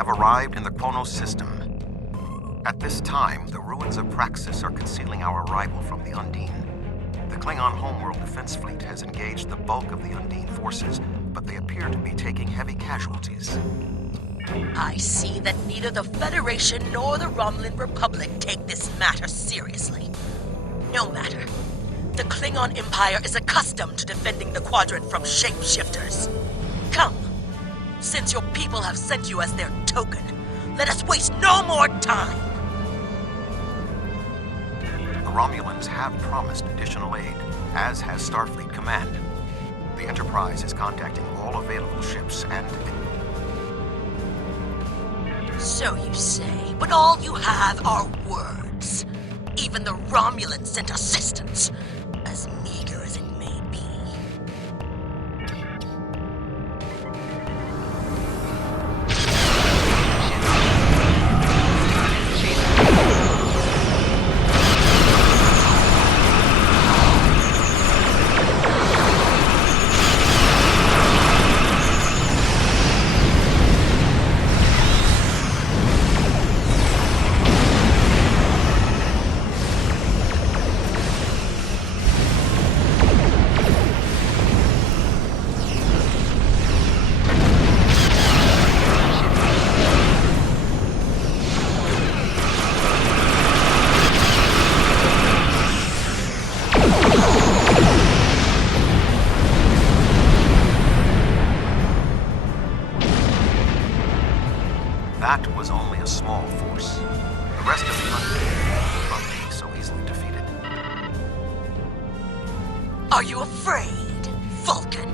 have arrived in the Qo'noS system. At this time, the ruins of Praxis are concealing our arrival from the Undine. The Klingon homeworld defense fleet has engaged the bulk of the Undine forces, but they appear to be taking heavy casualties. I see that neither the Federation nor the Romulan Republic take this matter seriously. No matter. The Klingon Empire is accustomed to defending the Quadrant from shapeshifters. Come. Since your people have sent you as their token, let us waste no more time. The Romulans have promised additional aid, as has Starfleet Command. The Enterprise is contacting all available ships and... So you say, but all you have are words. Even the Romulans sent assistance, as meager as it may be. That was only a small force. The rest of the Undine will not be so easily defeated. Are you afraid, Vulcan?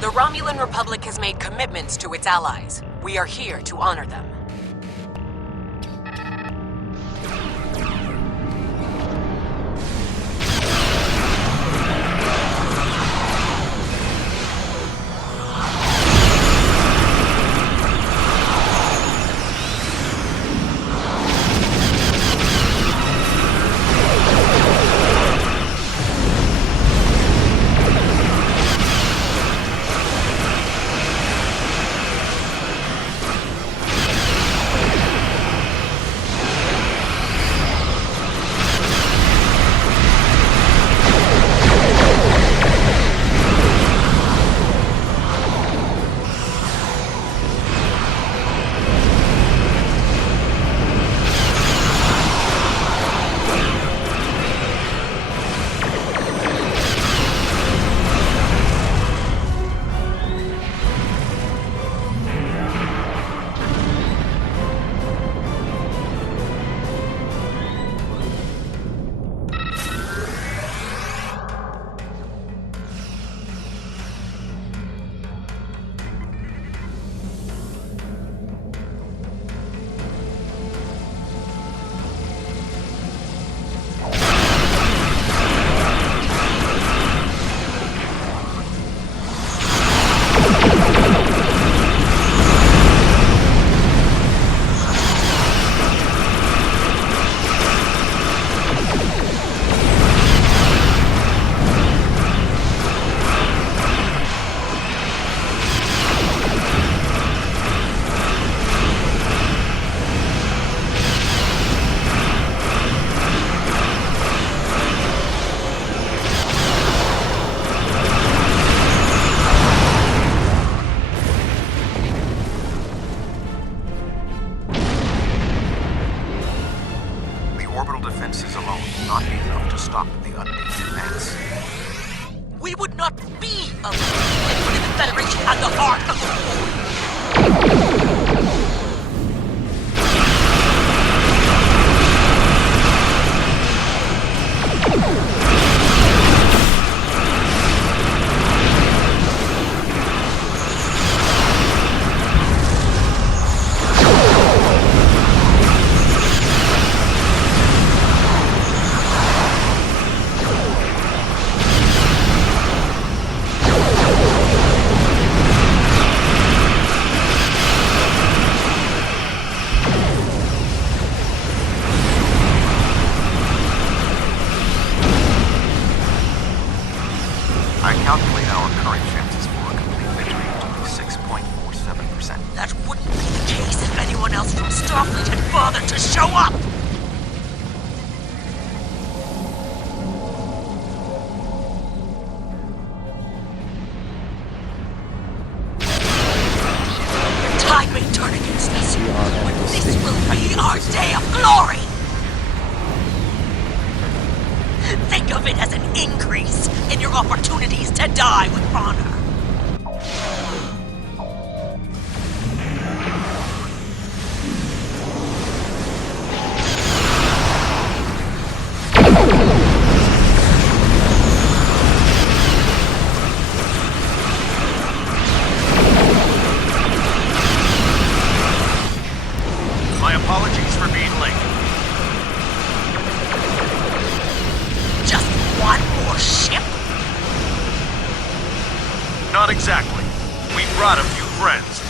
The Romulan Republic has made commitments to its allies. We are here to honor them. Defenses alone will not be enough to stop the Undine's advance. We would not be alone if the Federation at the heart of the war. calculate our current chances for a complete victory to be 6.47%. That wouldn't be the case if anyone else from Starfleet had bothered to show up! Time may turn against us, but this will be our day of glory! Think of it as an increase in your opportunities to die with honor. My apologies for being late. Just one more ship? Not exactly. We brought a few friends.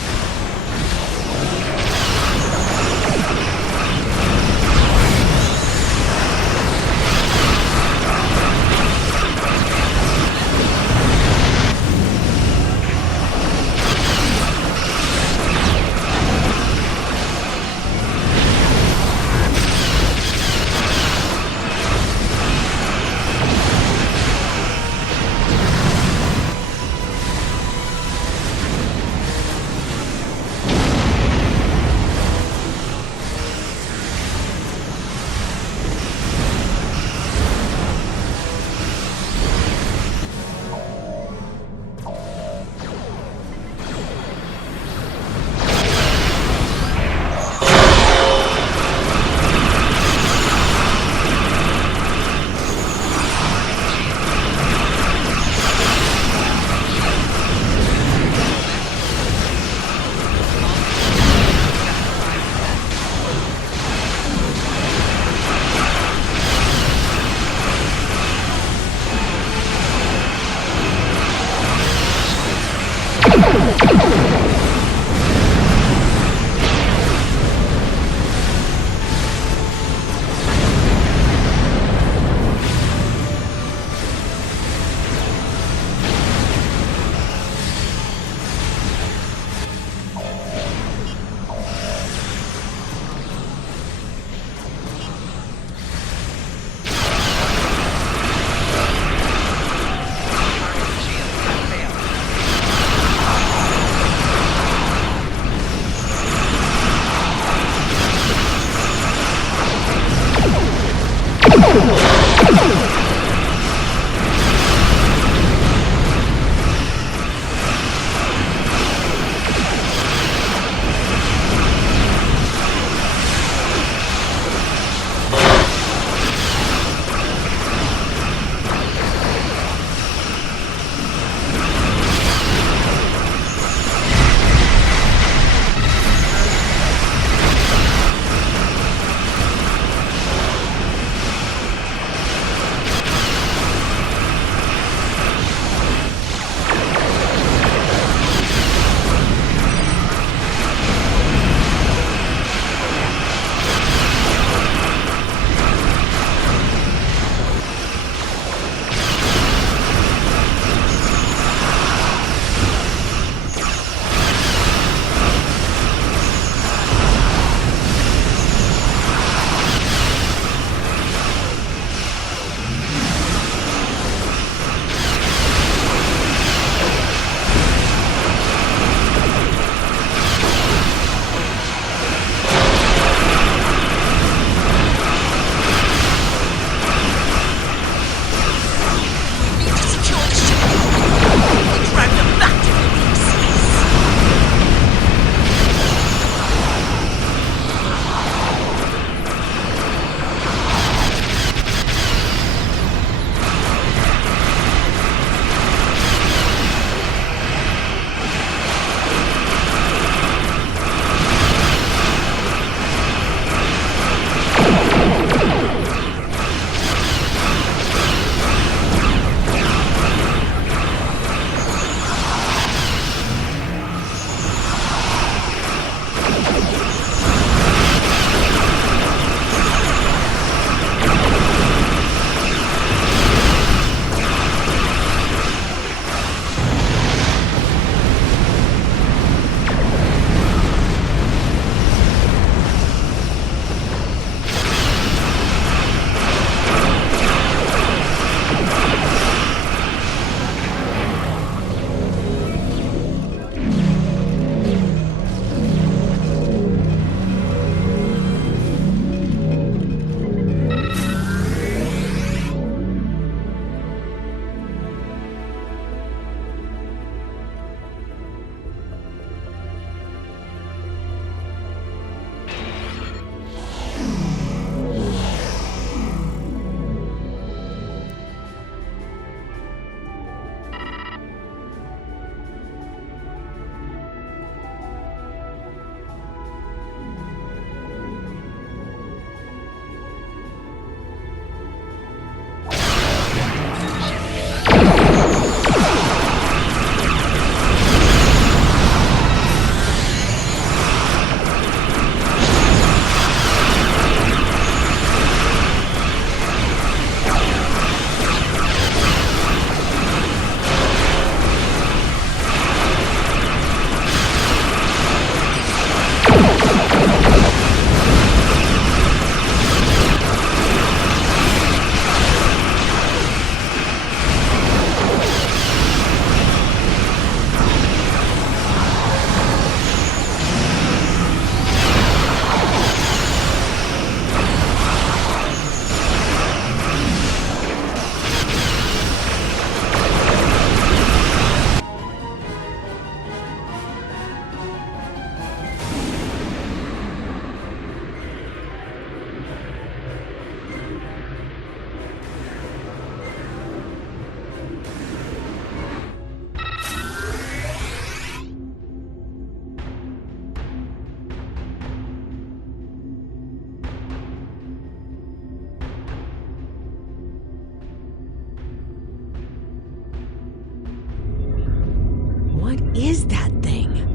is that thing?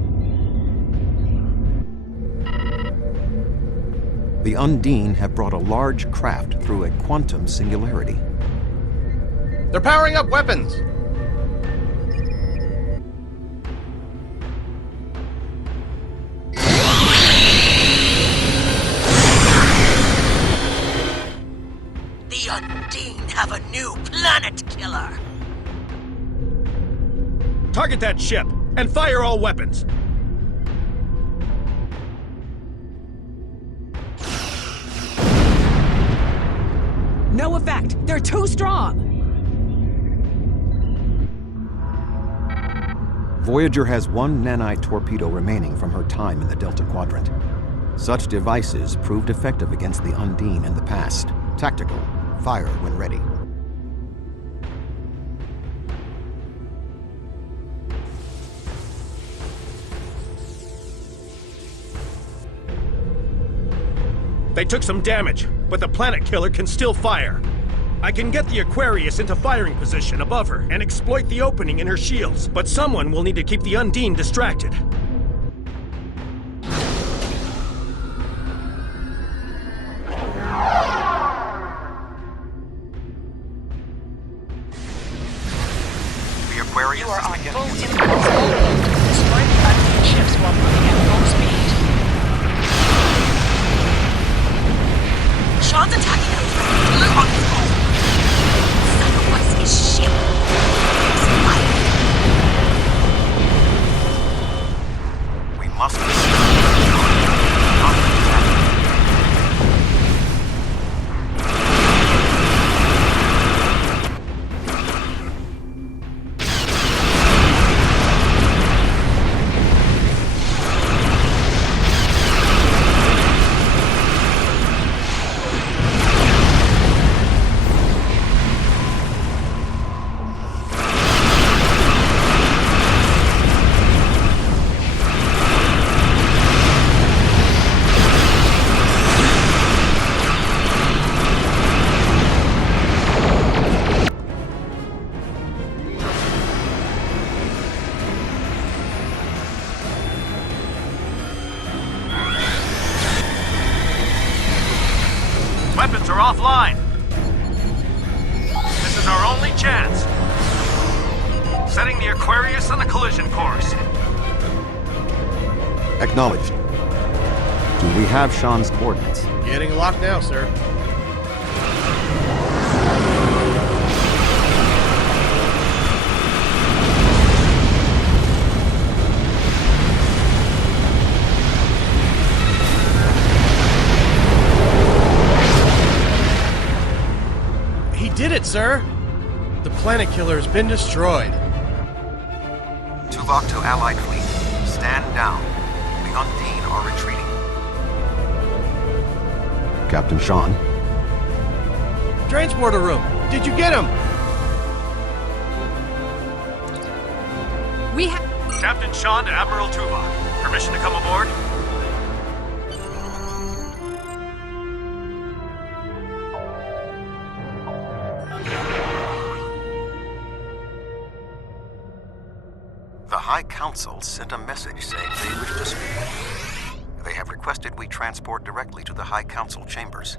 The Undine have brought a large craft through a quantum singularity. They're powering up weapons! The Undine have a new planet killer! Target that ship, and fire all weapons! No effect! They're too strong! Voyager has one nanite torpedo remaining from her time in the Delta Quadrant. Such devices proved effective against the Undine in the past. Tactical. Fire when ready. They took some damage, but the planet killer can still fire. I can get the Aquarius into firing position above her and exploit the opening in her shields, but someone will need to keep the Undine distracted. The Aquarius You are is on beginning full its impulse mode. Destroy the Undine ships while moving at full speed. Sean's attacking a killer on his own! Sacrifice his ship! His life! We must Weapons are offline. This is our only chance. Setting the Aquarius on the collision course. Acknowledged. Do we have Sean's coordinates? Getting locked now, sir. He did it, sir! The planet killer has been destroyed. Tuvok to Allied fleet. Stand down. The Undine are retreating. Captain Sean. Transporter room! Did you get him? We have... Captain Sean to Admiral Tuvok. Permission to come aboard? The High Council sent a message saying they wish to speak with you. They have requested we transport directly to the High Council chambers.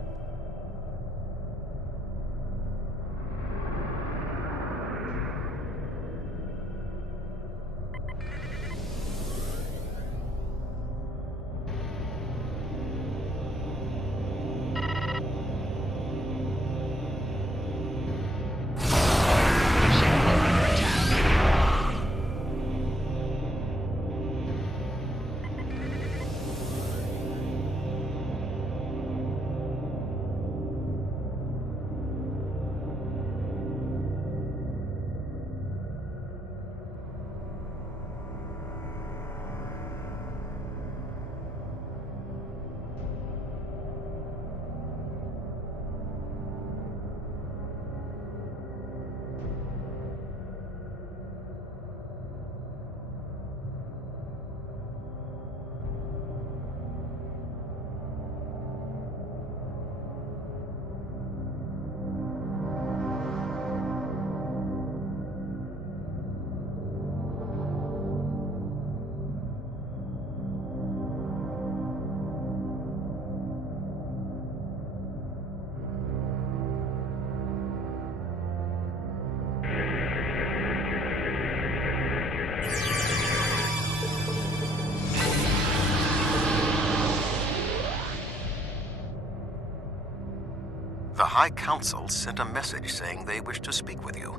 The High Council sent a message saying they wish to speak with you.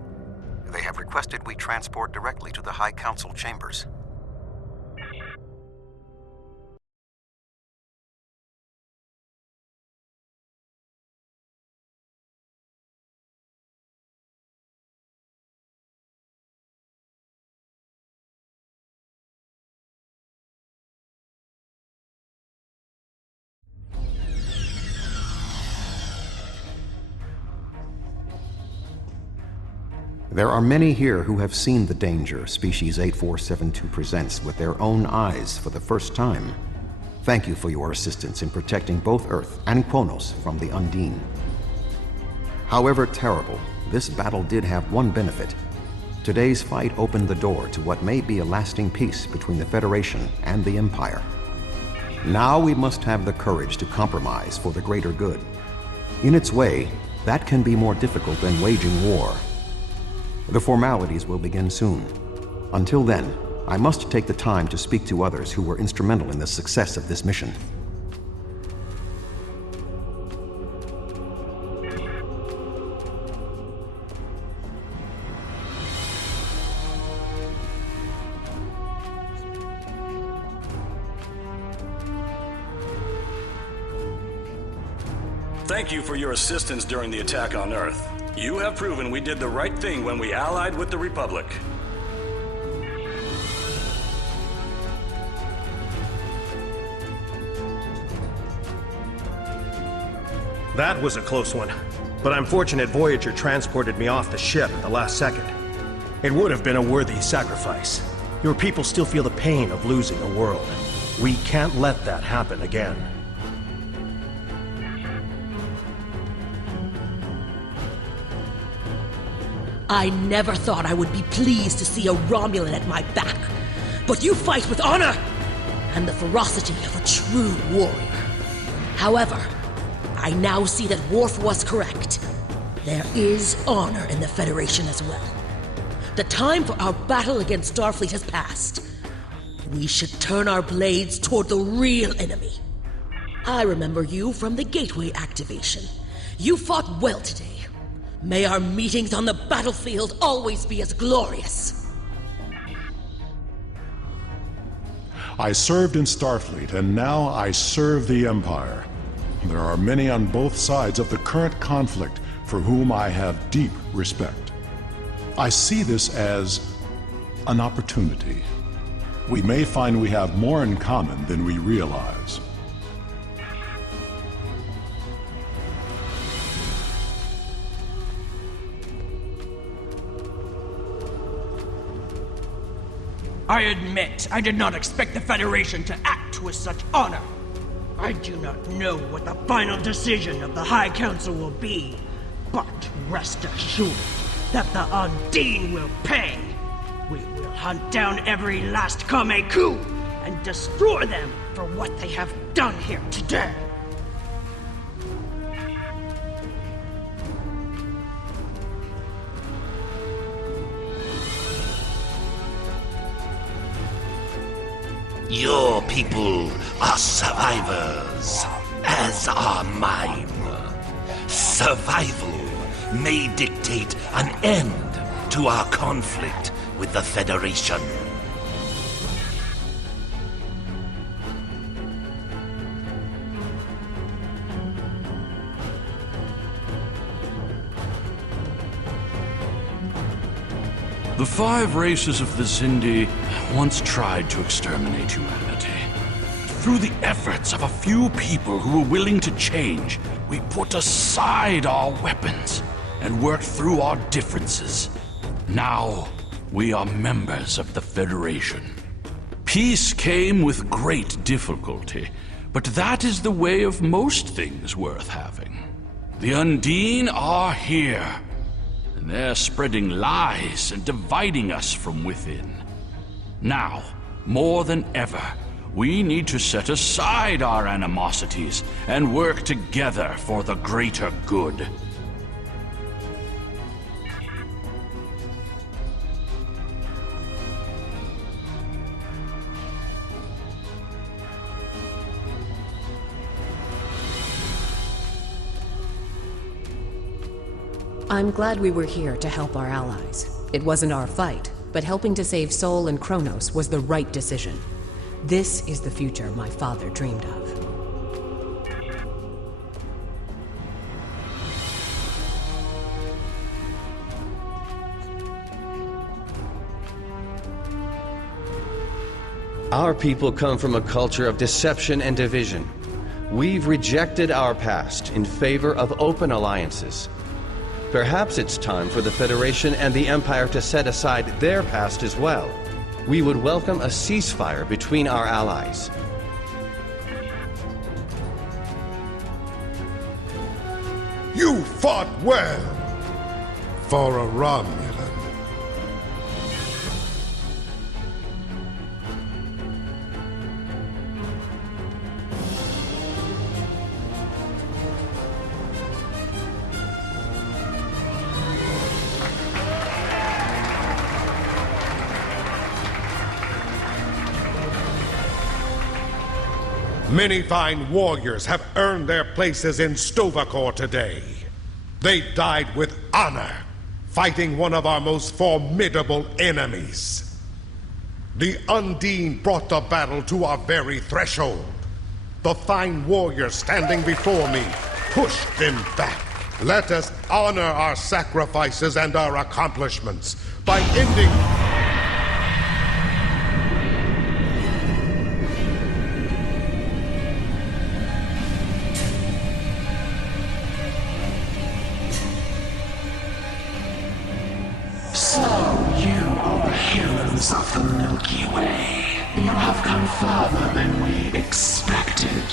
They have requested we transport directly to the High Council chambers. There are many here who have seen the danger Species 8472 presents with their own eyes for the first time. Thank you for your assistance in protecting both Earth and Qo'noS from the Undine. However terrible, this battle did have one benefit. Today's fight opened the door to what may be a lasting peace between the Federation and the Empire. Now we must have the courage to compromise for the greater good. In its way, that can be more difficult than waging war. The formalities will begin soon. Until then, I must take the time to speak to others who were instrumental in the success of this mission. Thank you for your assistance during the attack on Earth. You have proven we did the right thing when we allied with the Republic. That was a close one. But I'm fortunate Voyager transported me off the ship at the last second. It would have been a worthy sacrifice. Your people still feel the pain of losing a world. We can't let that happen again. I never thought I would be pleased to see a Romulan at my back. But you fight with honor and the ferocity of a true warrior. However, I now see that Worf was correct. There is honor in the Federation as well. The time for our battle against Starfleet has passed. We should turn our blades toward the real enemy. I remember you from the Gateway activation. You fought well today. May our meetings on the battlefield always be as glorious. I served in Starfleet, and now I serve the Empire. There are many on both sides of the current conflict for whom I have deep respect. I see this as an opportunity. We may find we have more in common than we realize. I admit, I did not expect the Federation to act with such honor. I do not know what the final decision of the High Council will be, but rest assured that the Undine will pay. We will hunt down every last Kameku and destroy them for what they have done here today. Your people are survivors, as are mine. Survival may dictate an end to our conflict with the Federation. The 5 races of the Xindi once tried to exterminate humanity. Through the efforts of a few people who were willing to change, we put aside our weapons and worked through our differences. Now, we are members of the Federation. Peace came with great difficulty, but that is the way of most things worth having. The Undine are here. They're spreading lies and dividing us from within. Now, more than ever, we need to set aside our animosities and work together for the greater good. I'm glad we were here to help our allies. It wasn't our fight, but helping to save Sol and Qo'noS was the right decision. This is the future my father dreamed of. Our people come from a culture of deception and division. We've rejected our past in favor of open alliances. Perhaps it's time for the Federation and the Empire to set aside their past as well. We would welcome a ceasefire between our allies. You fought well for a Romulan. Many fine warriors have earned their places in Sto-Vo-Kor today. They died with honor, fighting one of our most formidable enemies. The Undine brought the battle to our very threshold. The fine warriors standing before me pushed them back. Let us honor our sacrifices and our accomplishments by ending... Of the Milky Way. You have come further than we expected.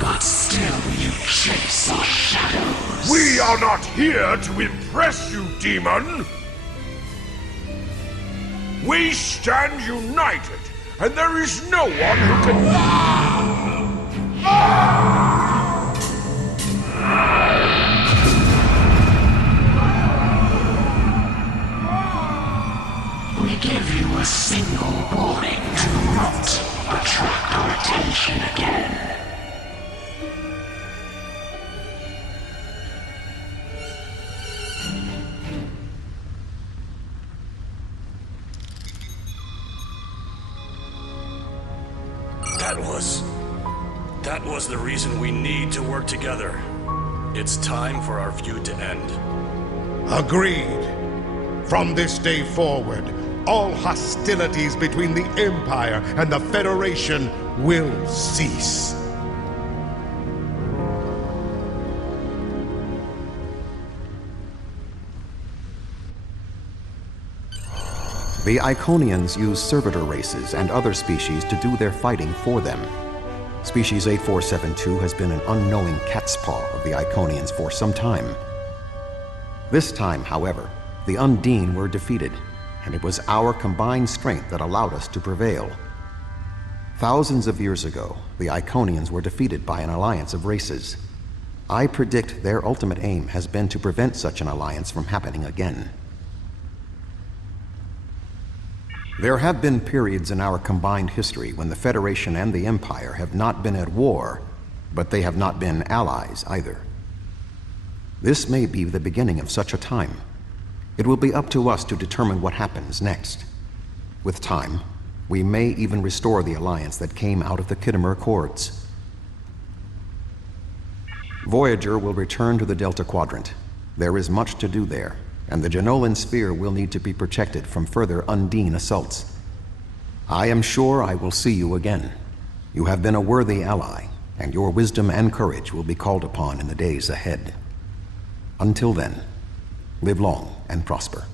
But still you chase our shadows. We are not here to impress you, demon! We stand united, and there is no one who can... We give you a single warning to not attract our attention again. That was the reason we need to work together. It's time for our feud to end. Agreed. From this day forward, all hostilities between the Empire and the Federation will cease. The Iconians use servitor races and other species to do their fighting for them. Species 8472 has been an unknowing cat's paw of the Iconians for some time. This time, however, the Undine were defeated, and it was our combined strength that allowed us to prevail. Thousands of years ago, the Iconians were defeated by an alliance of races. I predict their ultimate aim has been to prevent such an alliance from happening again. There have been periods in our combined history when the Federation and the Empire have not been at war, but they have not been allies either. This may be the beginning of such a time. It will be up to us to determine what happens next. With time, we may even restore the alliance that came out of the Jhu T'Mer Accords. Voyager will return to the Delta Quadrant. There is much to do there, and the Jenolan Sphere will need to be protected from further Undine assaults. I am sure I will see you again. You have been a worthy ally, and your wisdom and courage will be called upon in the days ahead. Until then, live long and prosper.